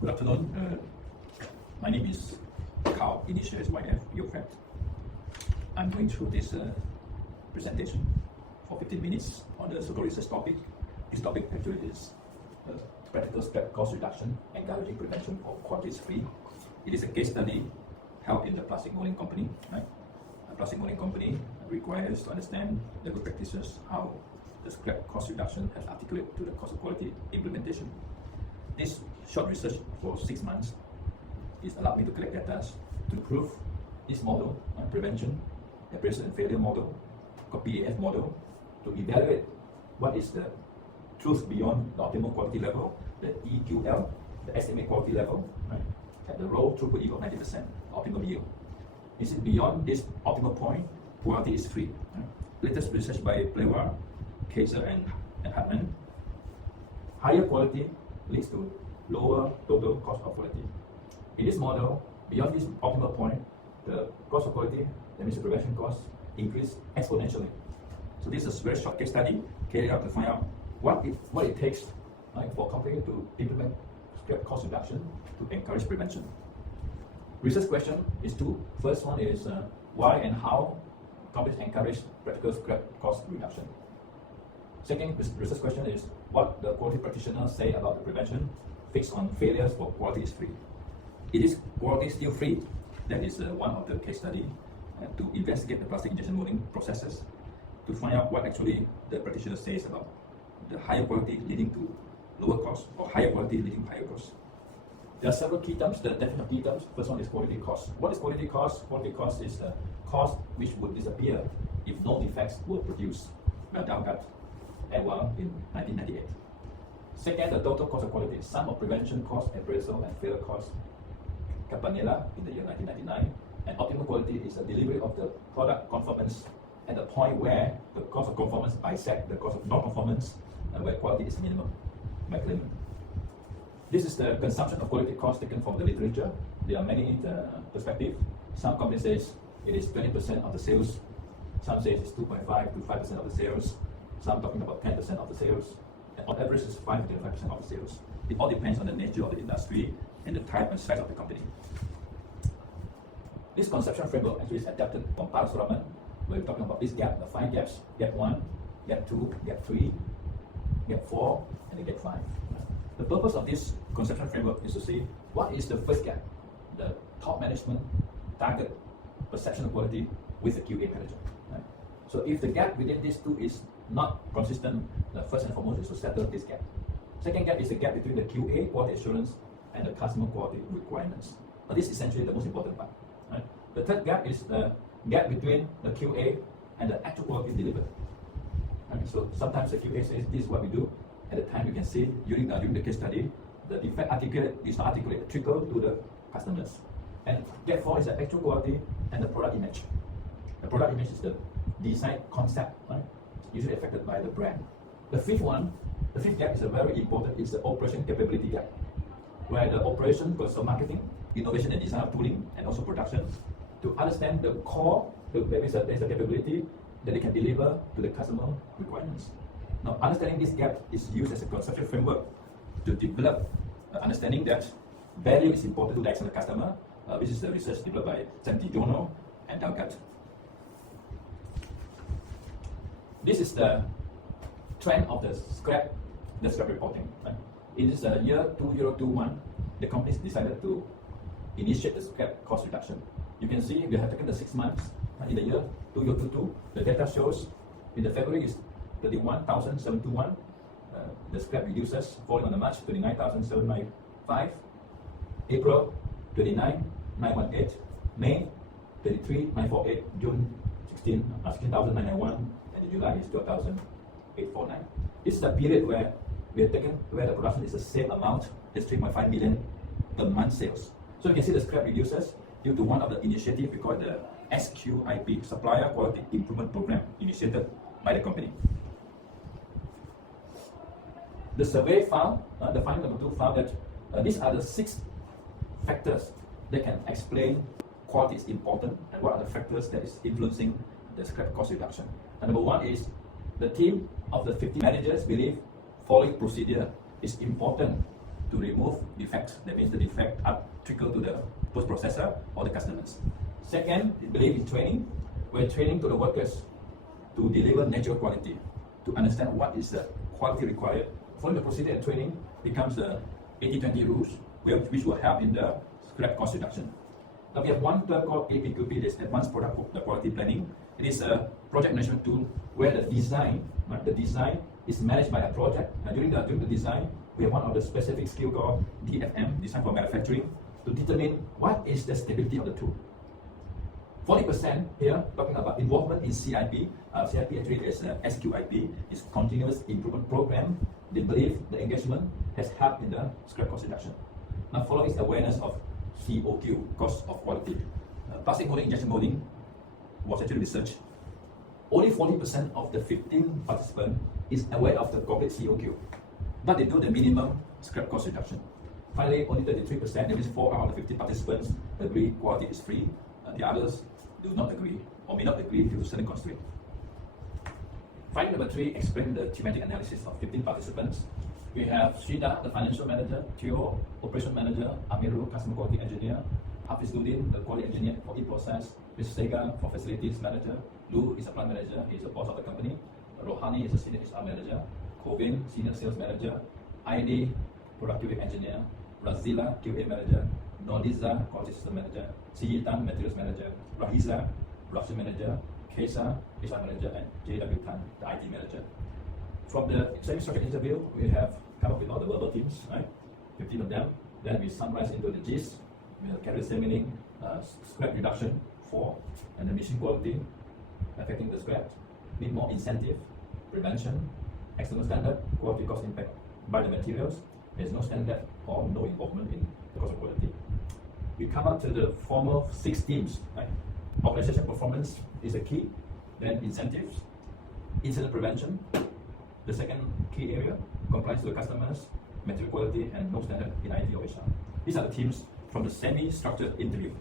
Good afternoon. My name is Kou, initial is Kou Yook Fat. I'm going through this presentation for 15 minutes on the so-called research topic. This topic actually is practical step cost reduction, encouraging prevention of quality is free. It is a case study held in the plastic molding company. Right? A plastic molding company requires to understand the good practices, how the scrap cost reduction has articulated to the cost of quality implementation. This short research for 6 months is allowed me to collect data to prove this model, prevention, appraisal and failure model, PAF model, to evaluate what is the truth beyond the optimal quality level, the EQL, the estimate quality level, right, at the raw throughput yield of 90%, optimal yield. Is it beyond this optimal point, quality is free? Right? Latest research by Plewar, Kaiser and Hartman. Higher quality leads to lower total cost of quality. In this model, beyond this optimal point, the cost of quality, that means the prevention cost, increase exponentially. So this is a very short case study carried out to find out what it takes for a company to implement scrap cost reduction to encourage prevention. Research question is two. First one is why and how companies encourage practical scrap cost reduction. Second research question is what the quality practitioners say about the prevention fixed on failures for quality is free. Is quality still free? That is one of the case study to investigate the plastic injection molding processes to find out what actually the practitioner says about the higher quality leading to lower cost or higher quality leading to higher cost. There are several key terms, the definition of key terms. First one is quality cost. What is quality cost? Quality cost is the cost which would disappear if no defects were produced by Dalgat and one in 1998. Second, the total cost of quality, sum of prevention cost, appraisal and failure cost, Campanella in the year 1999, and optimal quality is a delivery of the product conformance at the point where the cost of conformance bisect the cost of non-conformance and where quality is minimum by Clement. This is the consumption of quality cost taken from the literature. There are many perspectives. Some companies say it is 20% of the sales. Some say it's 2.5 to 5% of the sales. Some talking about 10% of the sales. And on average, it's 5 to 5% of the sales. It all depends on the nature of the industry and the type and size of the company. This conceptual framework actually is adapted from Parasuraman, where we're talking about this gap, the 5 gaps: gap 1, gap 2, gap 3, gap 4, and the gap 5. The purpose of this conceptual framework is to see what is the first gap, the top management target perception of quality with the QA manager. Right? So if the gap within these two is not consistent, the first and foremost is to settle this gap. Second gap is the gap between the QA quality assurance and the customer quality requirements. Now this is essentially the most important part. Right? The third gap is the gap between the QA and the actual quality delivered. Right? So sometimes the QA says this is what we do. At the time you can see during the case study, the defect is not articulated, trickle to the customers. And gap 4 is the actual quality and the product image. The product image is the design concept, right? It's usually affected by the brand. The fifth gap is a very important, it's the operation capability gap, where the operation goes to marketing, innovation and design of tooling, and also production, to understand the core, there's a capability that they can deliver to the customer requirements. Now, understanding this gap is used as a conceptual framework to develop understanding that value is important to the external customer. This is the research developed by Santijono and Dalgat. This is the trend of the scrap reporting. Right? In this year 2021, the companies decided to initiate the scrap cost reduction. You can see we have taken the 6 months in the year 2022. The data shows in the February is 31,721. The scrap reduces, falling on the March 29,795. April 29,918. May 23,948. June 16,991. And July is 12,849. This is the period where we are taken where the production is the same amount as 3.5 million per month sales. So you can see the scrap reduces due to one of the initiatives we call the SQIP, Supplier Quality Improvement Program, initiated by the company. The survey found, the finding number 2 found that these are the 6 factors that can explain quality is important and what are the factors that is influencing the scrap cost reduction. And number 1 is the team of the 50 managers believe following procedure is important to remove defects. That means the defect are trickle to the post-processor or the customers. Second, we believe in training. We're training to the workers to deliver natural quality, to understand what is the quality required. Following the procedure and training becomes the 80-20 rules, which will help in the scrap cost reduction. Now we have one term called APQP, this Advanced Product Quality Planning. It is a project management tool where the design is managed by a project. During the design, we have one of the specific skill called DFM, Design for Manufacturing, to determine what is the stability of the tool. 40% here, talking about involvement in CIP. CIP actually is SQIP, is Continuous Improvement Program. They believe the engagement has helped in the scrap cost reduction. Now following is awareness of COQ, cost of quality. Plastic molding, injection molding was actually researched. Only 40% of the 15 participants is aware of the corporate COQ, but they do the minimum scrap cost reduction. Finally, only 33%, that means 4 out of the 15 participants agree quality is free. The others do not agree or may not agree due to certain constraints. Finding number 3, explain the thematic analysis of 15 participants. We have Shrida, the financial manager, Teo, operation manager, Amirul, customer quality engineer, Hafizuddin, the quality engineer for e-process, Mr. Sega, for facilities manager, Lu is a plant manager, he is the boss of the company, Rohani is a senior HR manager, Kovin, senior sales manager, ID, productivity engineer, Razila, QA manager, Noliza, quality system manager, Siyitan, materials manager, Rahiza, production manager, Kesa, HR manager, and JW Tan, the IT manager. From the semi-structured interview, we have come up with all the verbal themes, right? 15 of them. Then we summarize into the gist. We have carrier examining, scrap reduction, 4, and the machine quality, affecting the scrap, need more incentive, prevention, external standard, quality cost impact by the materials. There's no standard or no involvement in the cost of quality. We come up to the formal 6 themes, right? Organization performance is a key, then incentives, incident prevention, the second key area, compliance to the customers, material quality, and no standard in IT or HR. These are the themes from the semi-structured interview.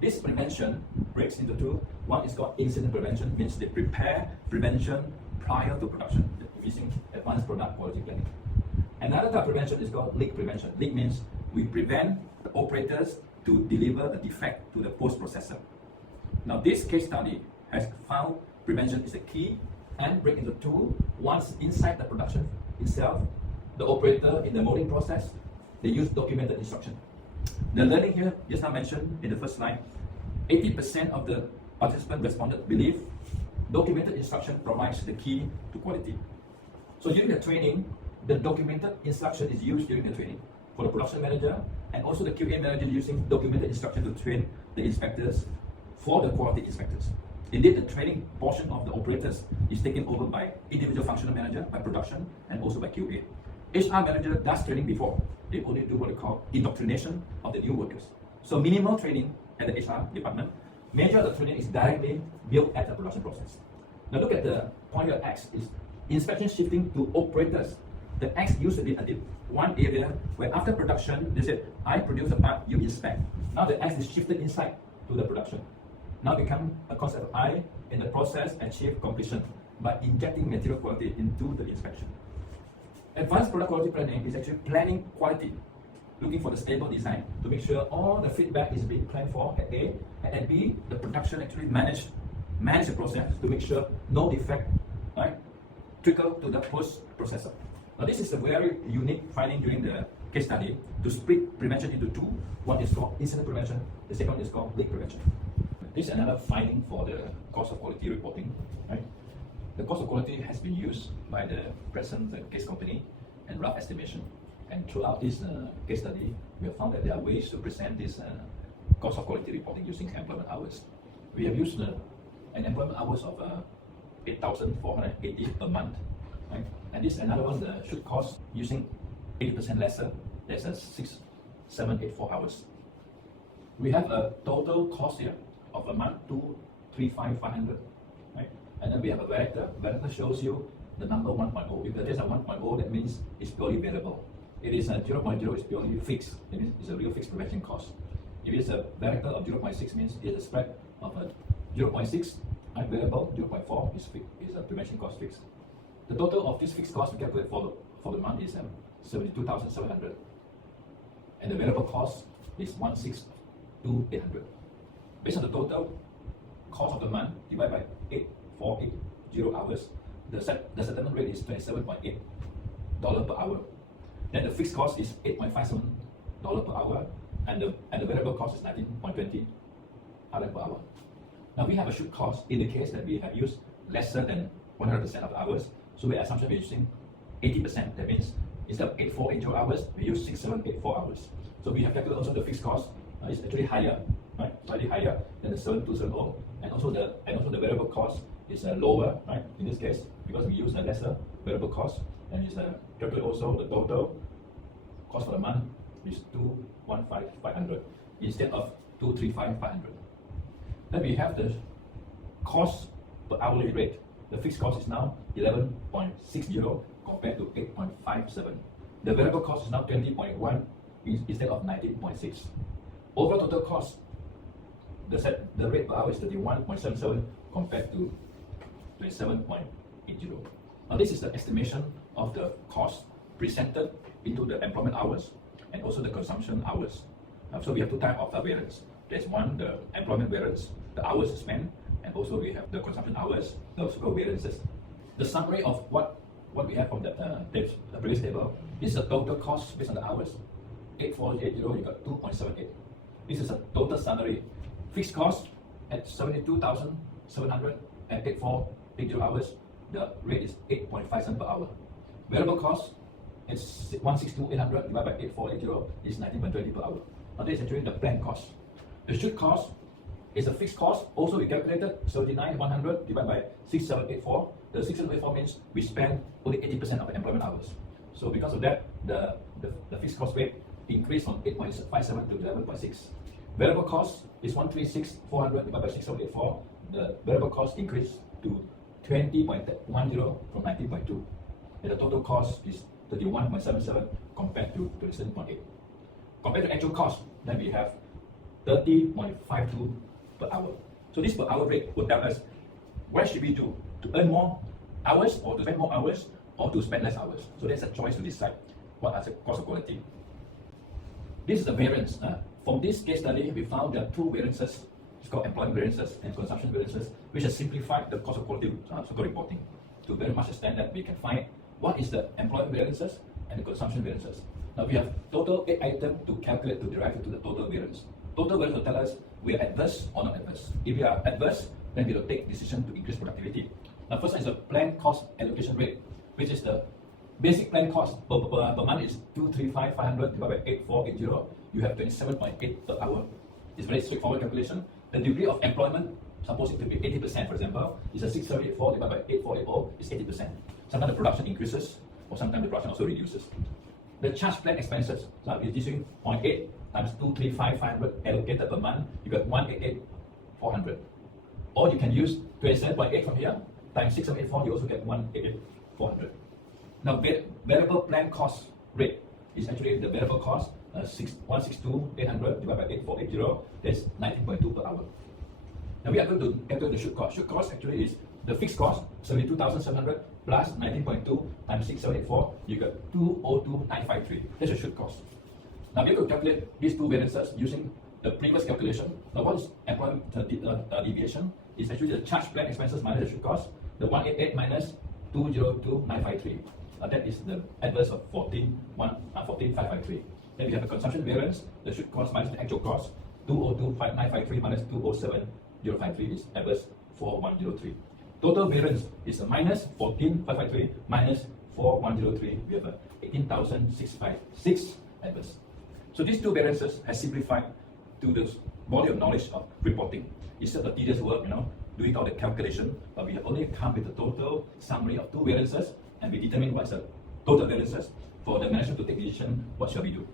This prevention breaks into 2. One is called incident prevention, means they prepare prevention prior to production using advanced product quality planning. Another type of prevention is called leak prevention. Leak means we prevent the operators to deliver the defect to the post-processor. Now this case study has found prevention is a key and break into 2. Once inside the production itself, the operator in the molding process, they use documented instruction. The learning here, just now mentioned in the first slide, 80% of the participants responded believe documented instruction provides the key to quality. So during the training, the documented instruction is used during the training for the production manager, and also the QA manager using documented instruction to train the inspectors for the quality inspectors. Indeed, the training portion of the operators is taken over by individual functional manager, by production, and also by QA. HR manager does training before. They only do what they call indoctrination of the new workers. So minimal training at the HR department. Major of the training is directly built at the production process. Now look at the point here, X is inspection shifting to operators. The X used to be a one area where after production, they said, I produce a part, you inspect. Now the X is shifted inside to the production. Now become a concept of I in the process achieve completion by injecting material quality into the inspection. Advanced product quality planning is actually planning quality, looking for the stable design to make sure all the feedback is being planned for at A, and at B, the production actually manage the process to make sure no defect, right, trickle to the post-processor. Now this is a very unique finding during the case study to split prevention into 2. One is called incident prevention, the second is called leak prevention. This is another finding for the cost of quality reporting, right? The cost of quality has been used by the present case company and rough estimation. And throughout this case study, we have found that there are ways to present this cost of quality reporting using employment hours. We have used an employment hours of 8,480 per month, right? And this another one should cost using 80% lesser. That's 6,784 hours. We have a total cost here of a month 235,500, right? And then we have a vector. Vector shows you the number 1.0. If there is a 1.0, that means it's purely variable. It is a 0.0 is purely fixed. It means it's a real fixed prevention cost. If it's a vector of 0.6, means it's a spread of a 0.6 and variable 0.4 is a prevention cost fixed. The total of this fixed cost we calculate for the month is 72,700. And the variable cost is 162,800. Based on the total cost of the month divided by 8480 hours, the settlement rate is $27.8 per hour. Then the fixed cost is $8.57 per hour, and the variable cost is 19.20 per hour. Now we have a should cost in the case that we have used lesser than 100% of the hours. So by assumption we're using 80%. That means instead of 8480 hours, we use 6784 hours. So we have calculated also the fixed cost is actually higher, right? Slightly higher than the 7270, and also the variable cost is lower, right? In this case, because we use a lesser variable cost, and it's calculate also the total cost for the month is 215,500 instead of 235,500. Then we have the cost per hourly rate. The fixed cost is now 11.60 compared to 8.57. The variable cost is now 20.1 instead of 19.6. Overall total cost, the rate per hour is 31.77 compared to 27.80. Now this is the estimation of the cost presented into the employment hours and also the consumption hours. So we have two types of variance. There's one, the employment variance, the hours spent, and also we have the consumption hours, those variances. The summary of what we have from the previous table is the total cost based on the hours. 8480, you got 2.78. This is a total summary. Fixed cost at 72,700 at 8480 hours, the rate is 8.5 cents per hour. Variable cost is 162,800 divided by 8480 is 19.20 per hour. Now this is actually the planned cost. The should cost is a fixed cost. Also we calculated 79,100 divided by 6784. The 6784 means we spend only 80% of the employment hours. So because of that, the fixed cost rate increased from 8.57 to 11.6. Variable cost is 136,400 divided by 6784. The variable cost increased to 20.10 from 19.2. And the total cost is 31.77 compared to 27.8. Compared to actual cost, then we have 30.52 per hour. So this per hour rate will tell us what should we do to earn more hours or to spend more hours or to spend less hours. So there's a choice to decide what are the cost of quality. This is the variance. From this case study, we found there are two variances. It's called employment variances and consumption variances, which has simplified the cost of quality so-called reporting to very much extent that we can find what is the employment variances and the consumption variances. Now we have total 8 items to calculate to derive it to the total variance. Total variance will tell us we are adverse or not adverse. If we are adverse, then we will take decision to increase productivity. Now first one is the planned cost allocation rate, which is the basic planned cost per month is 235,500 divided by 8480. You have 27.8 per hour. It's very straightforward calculation. The degree of employment, suppose it to be 80%, for example, is a 6784 divided by 8480 is 80%. Sometimes the production increases, or sometimes the production also reduces. The charge plan expenses, so if you're using 0.8 times 235,500 allocated per month, you got 188,400. Or you can use 27.8 from here times 6784, you also get 188,400. Now variable plan cost rate is actually the variable cost 162,800 divided by 8480, that's 19.2 per hour. Now we are going to calculate the should cost. Should cost actually is the fixed cost 72,700 plus 19.2 times 6784, you get 202,953. That's your should cost. Now we are going to calculate these two variances using the previous calculation. Now what is employment deviation? Is actually the charge plan expenses minus the should cost. The 188 minus 202,953. That is the adverse of 14,553. Then we have the consumption variance, the should cost minus the actual cost. 202,953 minus 207,053 is adverse 4,103. Total variance is a minus 14,553 minus 4,103. We have a 18,656 adverse. So these two variances has simplified to the body of knowledge of reporting. It's just a tedious work, doing all the calculation, but we have only come with the total summary of two variances, and we determine what's the total variances for the management to take decision, what shall we do.